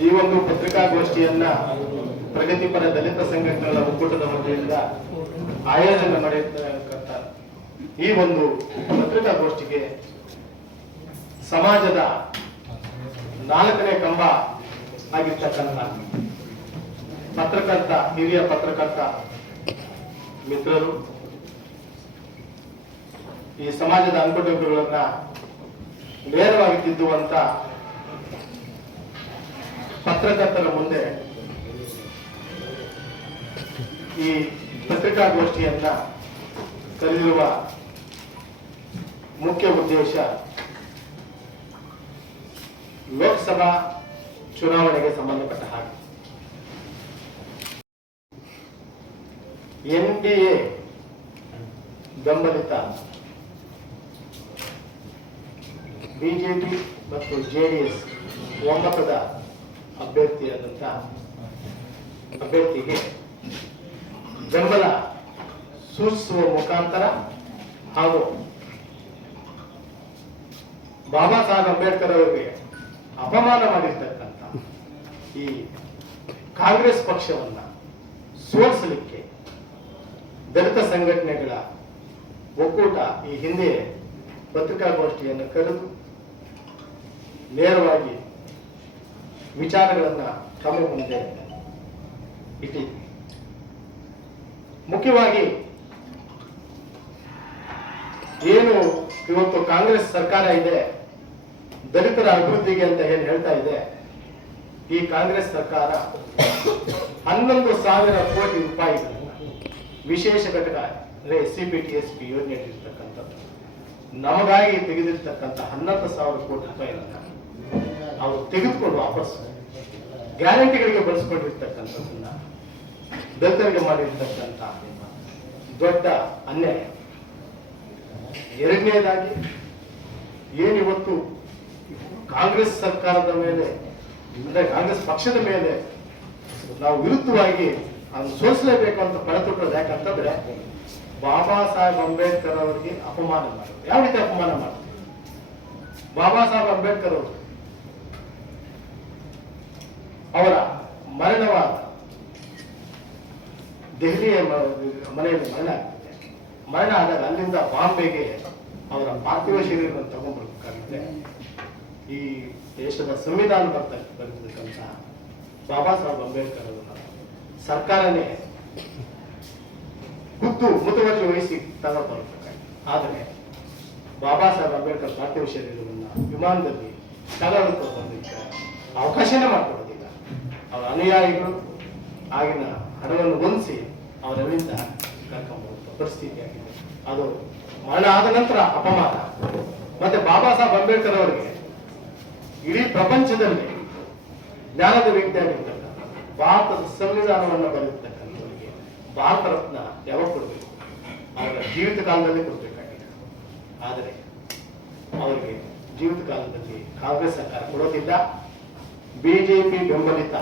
ಈ ಒಂದು ಪತ್ರಿಕಾಗೋಷ್ಠಿಯನ್ನ ಪ್ರಗತಿಪರ ದಲಿತ ಸಂಘಟನೆಗಳ ಒಕ್ಕೂಟದ ವತಿಯಿಂದ ಆಯೋಜನೆ ಮಾಡಿರ್ತಕ್ಕಂಥ ಈ ಒಂದು ಪತ್ರಿಕಾಗೋಷ್ಠಿಗೆ ಸಮಾಜದ ನಾಲ್ಕನೇ ಕಂಬ ಆಗಿರ್ತಕ್ಕಂಥ ಪತ್ರಕರ್ತ, ಹಿರಿಯ ಪತ್ರಕರ್ತ ಮಿತ್ರರು, ಈ ಸಮಾಜದ ಅಂಕುಟಗಳನ್ನ ನೇರವಾಗಿ ತಿದ್ದುವಂತ ಪತ್ರಕರ್ತರ ಮುಂದೆ ಈ ಪತ್ರಿಕಾಗೋಷ್ಠಿಯನ್ನ ಕರೆದಿರುವ ಮುಖ್ಯ ಉದ್ದೇಶ ಲೋಕಸಭಾ ಚುನಾವಣೆಗೆ ಸಂಬಂಧಪಟ್ಟ ಹಾಗೆ. ಎನ್ ಡಿ ಎ ಬೆಂಬಲಿತ ಬಿಜೆಪಿ ಮತ್ತು ಜೆಡಿಎಸ್ ಒಮ್ಮತದ ಅಭ್ಯರ್ಥಿಯಾದಂಥ ಅಭ್ಯರ್ಥಿಗೆ ಬೆಂಬಲ ಸೂಚಿಸುವ ಮುಖಾಂತರ ಹಾಗೂ ಬಾಬಾ ಸಾಹೇಬ್ ಅಂಬೇಡ್ಕರ್ ಅವರಿಗೆ ಅಪಮಾನ ಮಾಡಿರ್ತಕ್ಕಂಥ ಈ ಕಾಂಗ್ರೆಸ್ ಪಕ್ಷವನ್ನ ಸೋಲಿಸಲಿಕ್ಕೆ ದಲಿತ ಸಂಘಟನೆಗಳ ಒಕ್ಕೂಟ ಈ ಹಿಂದೆ ಪತ್ರಿಕಾಗೋಷ್ಠಿಯನ್ನು ಕರೆದು ನೇರವಾಗಿ ವಿಚಾರಗಳನ್ನ ತಮ್ಮ ಮುಂದೆ ಮುಖ್ಯವಾಗಿ ಏನು ಇವತ್ತು ಕಾಂಗ್ರೆಸ್ ಸರ್ಕಾರ ಇದೆ, ದಲಿತರ ಅಭಿವೃದ್ಧಿಗೆ ಅಂತ ಏನು ಹೇಳ್ತಾ ಇದೆ, ಈ ಕಾಂಗ್ರೆಸ್ ಸರ್ಕಾರ ಹನ್ನೊಂದು ಸಾವಿರ ಕೋಟಿ ರೂಪಾಯಿಗಳನ್ನ ವಿಶೇಷ ಘಟಕ, ಅಂದ್ರೆ S C T S P ಯೋಜನೆ ನಮಗಾಗಿ ತೆಗೆದಿರ್ತಕ್ಕಂಥ ಹನ್ನೊಂದು ಸಾವಿರ ಕೋಟಿ ರೂಪಾಯಿಗಳನ್ನ ಅವರು ತೆಗೆದುಕೊಂಡು ವಾಪಸ್ ಗ್ಯಾರಂಟಿಗಳಿಗೆ ಬಳಸ್ಕೊಂಡಿರ್ತಕ್ಕಂಥದ್ದನ್ನ, ದಲಿತರಿಗೆ ಮಾಡಿರ್ತಕ್ಕಂಥ ದೊಡ್ಡ ಅನ್ಯಾಯ. ಎರಡನೇದಾಗಿ ಏನಿವತ್ತು ಕಾಂಗ್ರೆಸ್ ಸರ್ಕಾರದ ಮೇಲೆ, ಅಂದ್ರೆ ಕಾಂಗ್ರೆಸ್ ಪಕ್ಷದ ಮೇಲೆ ನಾವು ವಿರುದ್ಧವಾಗಿ ಅದನ್ನು ಸೋಲಿಸಲೇಬೇಕು ಅಂತ ಪಡೆದುಕೊಳ್ಳೋದು ಯಾಕಂತಂದ್ರೆ ಬಾಬಾ ಸಾಹೇಬ್ ಅಂಬೇಡ್ಕರ್ ಅವರಿಗೆ ಅಪಮಾನ ಮಾಡೋದು ಯಾವ ರೀತಿ ಅಪಮಾನ ಮಾಡೋದು ಬಾಬಾ ಸಾಹೇಬ್ ಅಂಬೇಡ್ಕರ್ ಅವರು ಅವರ ಮರಣವಾದ ದೆಹಲಿಯ ಮನೆಯಲ್ಲಿ ಮರಣ ಆಗ್ತದೆ. ಮರಣ ಆದಾಗ ಅಲ್ಲಿಂದ ಬಾಂಬೆಗೆ ಅವರ ಪಾರ್ಥಿವ ಶರೀರವನ್ನು ತಗೊಂಡ್ಬರ್ಬೇಕಾಗುತ್ತೆ. ಈ ದೇಶದ ಸಂವಿಧಾನ ಬರ್ತ ಬರೆದಿರ್ತಕ್ಕಂಥ ಬಾಬಾ ಸಾಹೇಬ್ ಅಂಬೇಡ್ಕರ್ ಅವರ ಸರ್ಕಾರನೇ ಖುದ್ದು ಮುತುವರ್ಜಿ ವಹಿಸಿ ತಗೊಂಡು ಆದರೆ ಬಾಬಾ ಸಾಹೇಬ್ ಅಂಬೇಡ್ಕರ್ ಪಾರ್ಥಿವ ಶರೀರವನ್ನು ವಿಮಾನದಲ್ಲಿ ತಗೊಳ್ಳಿಕೊಂಡು ಬಂದಿಕ್ಕೆ ಅವಕಾಶನೇ ಮಾಡಿಕೊಡೋದಿಲ್ಲ. ಅವರ ಅನುಯಾಯಿಗಳು ಆಗಿನ ಹಣವನ್ನು ಹೊಂದಿಸಿ ಅವರೆಲ್ಲಿಂದ ಕರ್ಕೊಂಡ್ಬರುವಂತ ಪರಿಸ್ಥಿತಿ ಆಗಿದೆ. ಅದು ಮರಣ ಆದ ನಂತರ ಅಪಮಾನ. ಮತ್ತೆ ಬಾಬಾ ಸಾಹೇಬ್ ಅಂಬೇಡ್ಕರ್ ಅವರಿಗೆ ಇಡೀ ಪ್ರಪಂಚದಲ್ಲಿ ಜ್ಞಾನದ ವ್ಯಕ್ತಿಯಾಗಿರ್ತಕ್ಕಂಥ ಭಾರತದ ಸಂವಿಧಾನವನ್ನು ಬರೆದಿರ್ತಕ್ಕಂಥವರಿಗೆ ಭಾರತ ರತ್ನ ಯಾವಾಗ ಕೊಡಬೇಕು? ಅವರ ಜೀವಿತ ಕಾಲದಲ್ಲಿ ಕೊಡಬೇಕಾಗಿದೆ. ಆದರೆ ಅವರಿಗೆ ಜೀವಿತ ಕಾಲದಲ್ಲಿ ಕಾಂಗ್ರೆಸ್ ಸರ್ಕಾರ ಕೊಡೋದಿಲ್ಲ. ಬಿಜೆಪಿ ಬೆಂಬಲಿತ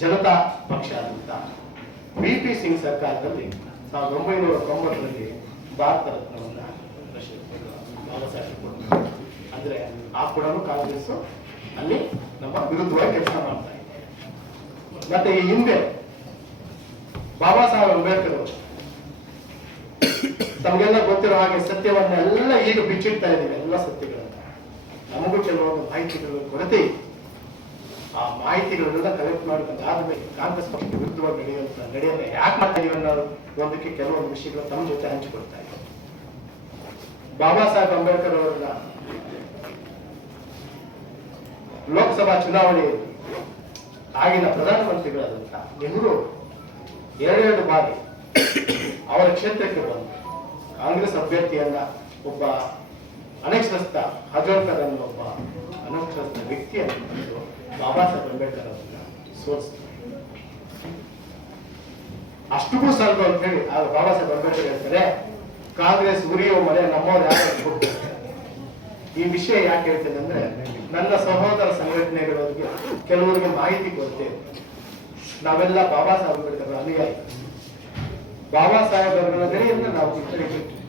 ಜನತಾ ಪಕ್ಷ ಅಂತ. ಬಿ ಪಿ ಸಿಂಗ್ ಸರ್ಕಾರದಲ್ಲಿ ಸಾವಿರದ ಒಂಬೈನೂರ ತೊಂಬತ್ತರಲ್ಲಿ ಭಾರತ ರತ್ನವನ್ನ ಅಂದ್ರೆ ಆ ಕೂಡ ಕಾಂಗ್ರೆಸ್ ಅಲ್ಲಿ ನಮ್ಮ ವಿರುದ್ಧವಾಗಿ ಕೆಲಸ ಮಾಡ್ತಾ ಇದೆ. ಮತ್ತೆ ಈ ಹಿಂದೆ ಬಾಬಾ ಸಾಹೇಬ್ ಅಂಬೇಡ್ಕರ್ ಅವರು ತಮಗೆಲ್ಲ ಗೊತ್ತಿರೋ ಹಾಗೆ ಸತ್ಯವನ್ನೆಲ್ಲ ಈಗ ಬಿಚ್ಚಿಡ್ತಾ ಇದ್ದೀವಿ, ಎಲ್ಲ ಸತ್ಯಗಳನ್ನ. ನಮಗೂ ಕೆಲವೊಂದು ಮಾಹಿತಿಗಳ ಕೊರತೆ ಇದೆ. ಆ ಮಾಹಿತಿಗಳನ್ನೆಲ್ಲ ಕಲೆಕ್ಟ್ ಮಾಡ್ಕೊಂಡು ಆದ್ಮೇಲೆ ಕಾಂಗ್ರೆಸ್ ಪಕ್ಷದ ವಿರುದ್ಧವಾಗಿ ನಡೆಯುವಂತ, ನಡೆಯಲ್ಲ. ಯಾಕೆ ಮಾಡ್ತಾ ಅನ್ನೋ ಒಂದಕ್ಕೆ ಕೆಲವೊಂದು ವಿಷಯಗಳು ತಮ್ಮ ಜೊತೆ ಹಂಚಿಕೊಳ್ತಾ ಇದ್ದಾರೆ ಬಾಬಾ ಸಾಹೇಬ್ ಅಂಬೇಡ್ಕರ್ ಅವರನ್ನ ಲೋಕಸಭಾ ಚುನಾವಣೆಯಲ್ಲಿ ಆಗಿನ ಪ್ರಧಾನಮಂತ್ರಿಗಳಾದಂಥ ನೆಹರು ಎರಡೆರಡು ಬಾರಿ ಅವರ ಕ್ಷೇತ್ರಕ್ಕೆ ಬಂದು ಕಾಂಗ್ರೆಸ್ ಅಭ್ಯರ್ಥಿಯನ್ನ ಒಬ್ಬ ಅನಕ್ಷರಸ್ಥ ಹಜೋಲ್ಕರ್ ಅನ್ನೋ ಒಬ್ಬ ಅನಕ್ಷರಸ್ಥ ವ್ಯಕ್ತಿಯನ್ನು ಬಾಬಾ ಸಾಹೇಬ್ ಅಂಬೇಡ್ಕರ್ ಅವರನ್ನ ಅಷ್ಟಕ್ಕೂ ಸ್ವಲ್ಪ ಅಂತ ಹೇಳಿ ಆಗ ಬಾಬಾ ಸಾಹೇಬ್ ಅಂಬೇಡ್ಕರ್ ಹೇಳ್ತಾರೆ, ಕಾಂಗ್ರೆಸ್ ಉರಿಯೋ ಮನೆ ನಮ್ಮವ್ರು ಯಾರು ಈ ವಿಷಯ ಯಾಕೆ ಹೇಳ್ತೇನೆ ಅಂದ್ರೆ, ನನ್ನ ಸಹೋದರ ಸಂಘಟನೆಗಳವರಿಗೆ ಕೆಲವರಿಗೆ ಮಾಹಿತಿ ಕೊಡ್ತೇವೆ ನಾವೆಲ್ಲ ಬಾಬಾ ಸಾಹೇಬ್ ಅಂಬೇಡ್ಕರ್ ಅನುಯಾಯಿ. ಬಾಬಾ ಸಾಹೇಬ್ ಅವರ ನಡೆಯನ್ನ ನಾವು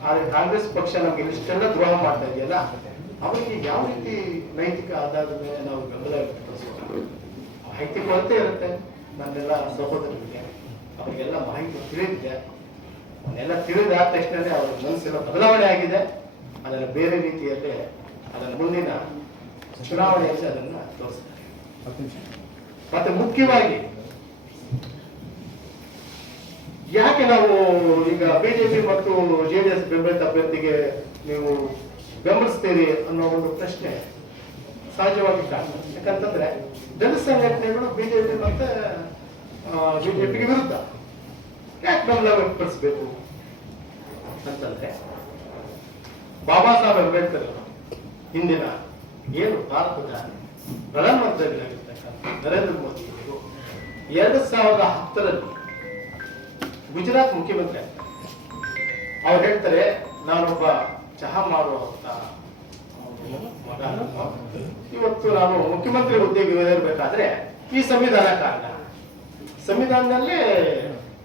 ಆದ್ರೆ ಕಾಂಗ್ರೆಸ್ ಪಕ್ಷ ನಮ್ಗೆ ಇಷ್ಟೆಲ್ಲ ದ್ರೋಹ ಮಾಡ್ತಾ ಇದೆಯಲ್ಲ ಅವರಿಗೆ ಯಾವ ರೀತಿ ನೈತಿಕ ಆಧಾರದ ಮೇಲೆ ನಾವು ಬೆಂಬಲ ಮಾಹಿತಿ ಕೊರತೆ ಇರುತ್ತೆ ನನ್ನೆಲ್ಲ ಸಹೋದರರಿಗೆ ಅವರಿಗೆಲ್ಲ ಮಾಹಿತಿ ತಿಳಿದಿದೆ. ಅವನ್ನೆಲ್ಲ ತಿಳಿದಾದ ತಕ್ಷಣ ಅವರ ಮನಸ್ಸಿನ ಬದಲಾವಣೆ ಆಗಿದೆ. ಅದನ್ನು ಬೇರೆ ರೀತಿಯಲ್ಲಿ ಅದನ್ನು ಮುಂದಿನ ಚುನಾವಣೆಯಲ್ಲಿ ಅದನ್ನು ತೋರಿಸ್ತಾರೆ. ಮತ್ತೆ ಮುಖ್ಯವಾಗಿ ಯಾಕೆ ನಾವು ಈಗ ಬಿಜೆಪಿ ಮತ್ತು ಜೆಡಿಎಸ್ ಬೆಂಬಲಿತ ಅಭ್ಯರ್ಥಿಗೆ ನೀವು ಬೆಂಬಲಿಸ್ತೀರಿ ಅನ್ನೋ ಒಂದು ಪ್ರಶ್ನೆ ಸಹಜವಾಗಿ ಕಾಣ್ತದೆ ಯಾಕಂತಂದ್ರೆ ದಲಿತ ಸಂಘಟನೆಗಳು ಬಿಜೆಪಿ ಮತ್ತೆ ಬಿಜೆಪಿಗೆ ವಿರುದ್ಧ. ಯಾಕೆ ಬೆಂಬಲ ವ್ಯಕ್ತಪಡಿಸಬೇಕು? ಅಂತಂದ್ರೆ ಬಾಬಾ ಸಾಹೇಬ್ ಅಂಬೇಡ್ಕರ್ ಹಿಂದಿನ ಏನು ಭಾರತದ ಪ್ರಧಾನಮಂತ್ರಿಗಳಾಗಿರ್ತಕ್ಕಂಥ ನರೇಂದ್ರ ಮೋದಿ ಅವರು ಎರಡು ಸಾವಿರದ ಹತ್ತರಲ್ಲಿ ಗುಜರಾತ್ ಮುಖ್ಯಮಂತ್ರಿ ಅವ್ರು ಹೇಳ್ತಾರೆ, ನಾನೊಬ್ಬ ಚಹಾ ಮಾಡುವಂಥ ಇವತ್ತು ನಾನು ಮುಖ್ಯಮಂತ್ರಿ ಹುದ್ದೆಗೆ ಇರಬೇಕಾದ್ರೆ ಈ ಸಂವಿಧಾನ ಕಾರಣ. ಸಂವಿಧಾನದಲ್ಲಿ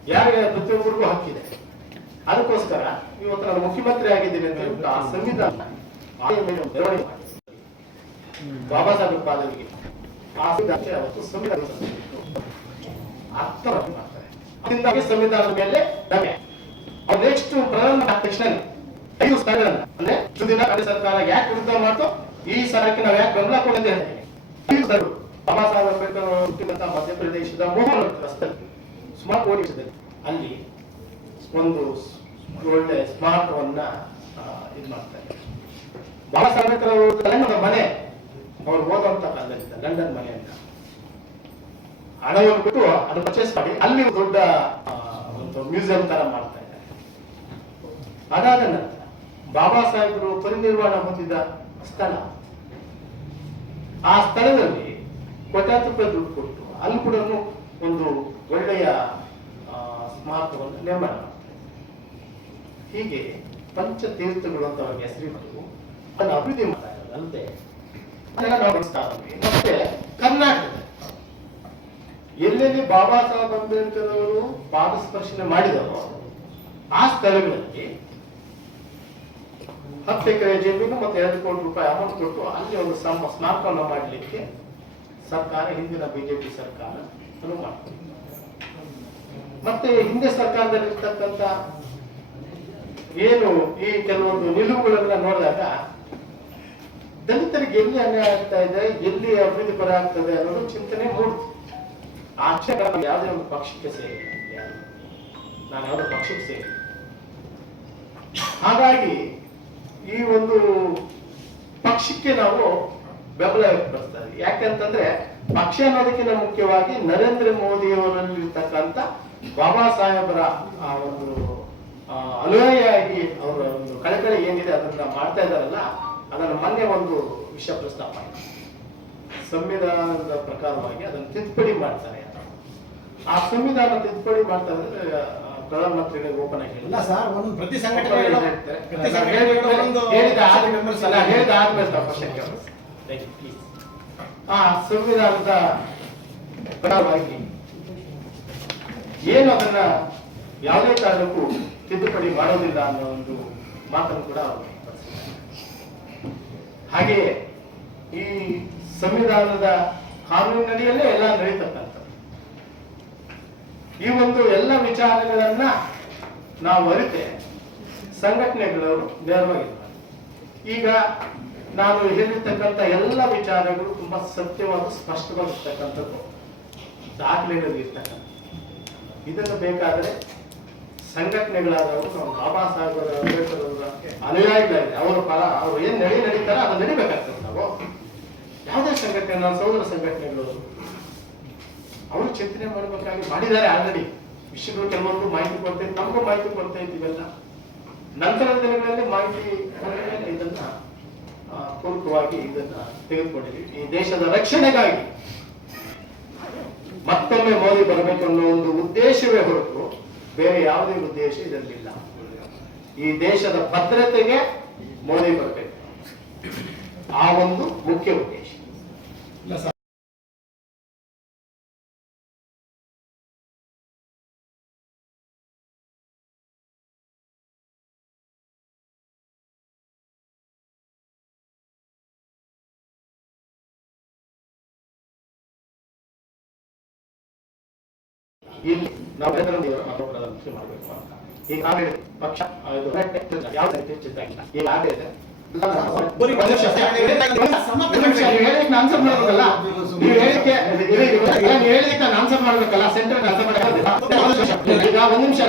ಯಾರಿಗೆ ಪ್ರತಿಯೊಬ್ಬರಿಗೂ ಹಕ್ಕಿದೆ ಅದಕ್ಕೋಸ್ಕರ ಇವತ್ತು ನಾನು ಮುಖ್ಯಮಂತ್ರಿ ಆಗಿದ್ದೀನಿ ಅಂತ ಹೇಳ್ಬಿಟ್ಟು ಆ ಸಂವಿಧಾನ ಮೆರವಣಿಗೆ ಬಾಬಾ ಸಾಹೇಬ್ ಪಾದರಿಗೆ ಆ ಸಂವಿಧಾನ ಅರ್ಥ ಅದರಿಂದಾಗಿ ಸಂವಿಧಾನದ ಮೇಲೆ ನೆಕ್ಸ್ಟ್ ಆದ ತಕ್ಷಣ ಐದು ಸ್ಥಳಗಳನ್ನ ಅಂದ್ರೆ ದಿನ ಕಡೆ ಸರ್ಕಾರ ಯಾಕೆ ವಿರುದ್ಧ ಮಾಡ್ತೋ, ಈ ಸರಕ್ಕೆ ನಾವು ಯಾಕೆ ಬೆಂಬಲ ಕೊಡದೆ ಐದು ಸ್ಥಳಗಳು ಬಾಬಾ ಸಾಹೇಬ್ ಅಂಬೇಡ್ಕರ್ ಅವರು ಹುಟ್ಟಿದಂತ ಮಧ್ಯಪ್ರದೇಶದ ಮೋಹನ್ ರಸ್ತೆ. ಸುಮಾರು ಕೋಟಿ ಅಲ್ಲಿ ಒಂದು ಒಳ್ಳೆ ಸ್ಮಾರ್ಟ್ ವನ್ನ ಇದು ಮಾಡ್ತಾರೆ. ಬಾಬಾ ಸಾಹೇಬ್ ಅಂಬೇಡ್ಕರ್ ಅವರು ಮನೆ, ಅವ್ರು ಹೋದಂತ ಕಾಲದಲ್ಲಿ ಲಂಡನ್ ಮನೆ ಅಂತ. ಹಣವನ್ನು ಕೊಟ್ಟು ಅದು ಪರ್ಚೇಸ್ ಮಾಡಿ, ಅಲ್ಲಿ ದೊಡ್ಡ ಒಂದು ಮ್ಯೂಸಿಯಂ ತರ ಮಾಡ್ತಾ ಇದ್ದಾರೆ. ಅದಾದ ನಂತರ ಬಾಬಾ ಸಾಹೇಬರು ಪರಿನಿರ್ವಾಣ ಹೊಂದಿದ ಸ್ಥಳ. ಆ ಸ್ಥಳದಲ್ಲಿ ಕೋಟ್ಯಾಂತರ ರೂಪಾಯಿ ದುಡ್ಡು ಕೊಟ್ಟು ಅಲ್ಲಿ ಕೂಡ ಒಂದು ಒಳ್ಳೆಯ ಸ್ಮಾರಕವನ್ನು ನಿರ್ಮಾಣ ಹೀಗೆ ಪಂಚತೀರ್ಥಗಳು ಅಂತ ಅವ್ರಿಗೆ ಹೆಸರಿಟ್ಟು ಅದನ್ನು ಅಭಿವೃದ್ಧಿ ಮಾಡ್ತಾ ಇರೋದಂತೆ ಮತ್ತೆ ಎಲ್ಲೆಲ್ಲಿ ಬಾಬಾ ಸಾಹೇಬ್ ಅಂಬೇಡ್ಕರ್ ಅವರು ಪಾದಸ್ಪರ್ಶನೆ ಮಾಡಿದರೋ ಆ ಸ್ಥಳಗಳಲ್ಲಿ ಹತ್ತು ಎಕರೆ ಜಮೀನು ಮತ್ತೆ ಎರಡು ಕೋಟಿ ರೂಪಾಯಿ ಅಮೌಂಟ್ ಕೊಟ್ಟು ಅಲ್ಲಿ ಒಂದು ಸಮ ಸ್ಮಾರಕವನ್ನು ಮಾಡಲಿಕ್ಕೆ ಸರ್ಕಾರ, ಹಿಂದಿನ ಬಿಜೆಪಿ ಸರ್ಕಾರ ಅನುವು ಮತ್ತೆ ಹಿಂದೆ ಸರ್ಕಾರದಲ್ಲಿ ಇರ್ತಕ್ಕಂಥ ಏನು ಈ ಕೆಲವೊಂದು ನಿಲುವುಗಳನ್ನ ನೋಡಿದಾಗ ದಲಿತರಿಗೆ ಎಲ್ಲಿ ಅನ್ಯಾಯ ಆಗ್ತಾ ಇದೆ, ಎಲ್ಲಿ ಅಭಿವೃದ್ಧಿ ಪರ ಆಗ್ತದೆ ಅನ್ನೋದು ಚಿಂತನೆ ಮೂಡುತ್ತೆ ಆ ಯಾವುದೇ ಒಂದು ಪಕ್ಷಕ್ಕೆ ಸೇರಿಲ್ಲ. ನಾನು ಯಾವುದೋ ಪಕ್ಷಕ್ಕೆ ಸೇರಿ ಹಾಗಾಗಿ ಈ ಒಂದು ಪಕ್ಷಕ್ಕೆ ನಾವು ಬೆಂಬಲ ವ್ಯಕ್ತಪಡಿಸ್ತಾ ಇದ್ದೀವಿ. ಯಾಕಂತಂದ್ರೆ ಪಕ್ಷ ಅನ್ನೋದಕ್ಕಿಂತ ಮುಖ್ಯವಾಗಿ ನರೇಂದ್ರ ಮೋದಿ ಇರ್ತಕ್ಕಂಥ ಬಾಬಾ ಸಾಹೇಬರ ಆ ಒಂದು ಅನುಯಾಯಿಯಾಗಿ ಅವರ ಒಂದು ಕಳಕಳಿ ಏನಿದೆ ಅದನ್ನ ಮಾಡ್ತಾ ಇದ್ದಾರಲ್ಲ, ಅದನ್ನು ಮೊನ್ನೆ ಒಂದು ವಿಷಯ ಪ್ರಸ್ತಾಪ ಸಂವಿಧಾನದ ಪ್ರಕಾರವಾಗಿ ಅದನ್ನು ತಿದ್ದುಪಡಿ ಮಾಡ್ತಾರೆ ಆ ಸಂವಿಧಾನ ತಿದ್ದುಪಡಿ ಮಾಡ್ತಾರೆ ಆ, ಪ್ರಧಾನಮಂತ್ರಿಗಳಿಗೆ ಓಪನ್ ಆಗಿ ಇಲ್ಲ ಸರ್ ಒಂದು ಪ್ರತಿ ಹೇಳ್ತಾರೆ. ಸಂಘಟನೆಗಳು ಪ್ರತಿ ಸಂಘಟನೆಗಳು ಒಂದು ಹೇಳಿದ ಆದ್ಮೇಲೆ you, please. ಆ ಸಂವಿಧಾನದ ಪ್ರಕಾರವಾಗಿ ಏನು ಅದನ್ನ ಯಾವುದೇ ಕಾರಣಕ್ಕೂ ತಿದ್ದುಪಡಿ ಮಾಡೋದಿಲ್ಲ ಅನ್ನೋ ಒಂದು ಮಾತನ್ನು ಕೂಡ. ಹಾಗೆಯೇ ಈ ಸಂವಿಧಾನದ ಕಾನೂನಿನಡಿಯಲ್ಲೇ ಎಲ್ಲ ನಡೀತಕ್ಕಂಥದ್ದು ಈ ಒಂದು ಎಲ್ಲ ವಿಚಾರಗಳನ್ನ ನಾವು ಅರಿತೆ. ಸಂಘಟನೆಗಳು ನೆರವಾಗಿಲ್ಲ ಈಗ ನಾನು ಹೇಳಿರ್ತಕ್ಕಂಥ ಎಲ್ಲ ವಿಚಾರಗಳು ತುಂಬಾ ಸತ್ಯವಾದ, ಸ್ಪಷ್ಟವಾಗಿರ್ತಕ್ಕಂಥದ್ದು. ದಾಖಲೆಗಳು ಇರ್ತಕ್ಕಂಥ ಇದನ್ನು ಬೇಕಾದರೆ ಸಂಘಟನೆಗಳಾದವರು ನಾವು ಬಾಬಾ ಸಾಹೇಬ್ ಅಂಬೇಡ್ಕರ್ ಅವರ ಅನುಯಾಯಿಗಳಾಗಿದೆ ಅವರ ಪರ, ಅವರು ಏನು ನಡಿ ನಡೀತಾರೋ ಅದು ನಡಿಬೇಕಾಗ್ತದೆ ನಾವು. ಯಾವುದೇ ಸಂಘಟನೆ, ನಾನು ಸಹೋದರ ಸಂಘಟನೆಗಳು ಅವರು. ಚಿಂತನೆ ಮಾಡಬೇಕಾಗಿ ಮಾಡಿದ್ದಾರೆ ಆಲ್ರೆಡಿ ವಿಷಯಗಳು ಕೆಲವೊಂದು ಮಾಹಿತಿ ಕೊಡ್ತೇವೆ ನಮಗೂ ಮಾಹಿತಿ ಕೊಡ್ತಾ ಇದ್ದೀವಲ್ಲ ನಂತರದ ದಿನಗಳಲ್ಲಿ ಮಾಹಿತಿ ಇದನ್ನ ಆ, ಪೂರಕವಾಗಿ ಇದನ್ನ ತೆಗೆದುಕೊಂಡಿದ್ವಿ. ಈ ದೇಶದ ರಕ್ಷಣೆಗಾಗಿ ಮತ್ತೊಮ್ಮೆ ಮೋದಿ ಬರಬೇಕು ಅನ್ನೋ ಒಂದು ಉದ್ದೇಶವೇ ಹೊರತು ಬೇರೆ ಯಾವುದೇ ಉದ್ದೇಶ ಇದರಲ್ಲಿಲ್ಲ ಈ ದೇಶದ ಭದ್ರತೆಗೆ ಮೋದಿ ಬರಬೇಕು. ಆ ಒಂದು ಮುಖ್ಯ ಉದ್ದೇಶ. ಇಲ್ಲ ನಾವು ಪ್ರಧಾನಮಂತ್ರಿ ಮಾಡಬೇಕು ಅಂತ. ಈಗ ಪಕ್ಷ ಯಾವ ಈಗ ಒಂದು. ಒಂದು ಮಾಡ್ಬೇಕಲ್ಲ? ಸೆಂಟ್ರಲ್ ಈಗ ಒಂದು ನಿಮಿಷ.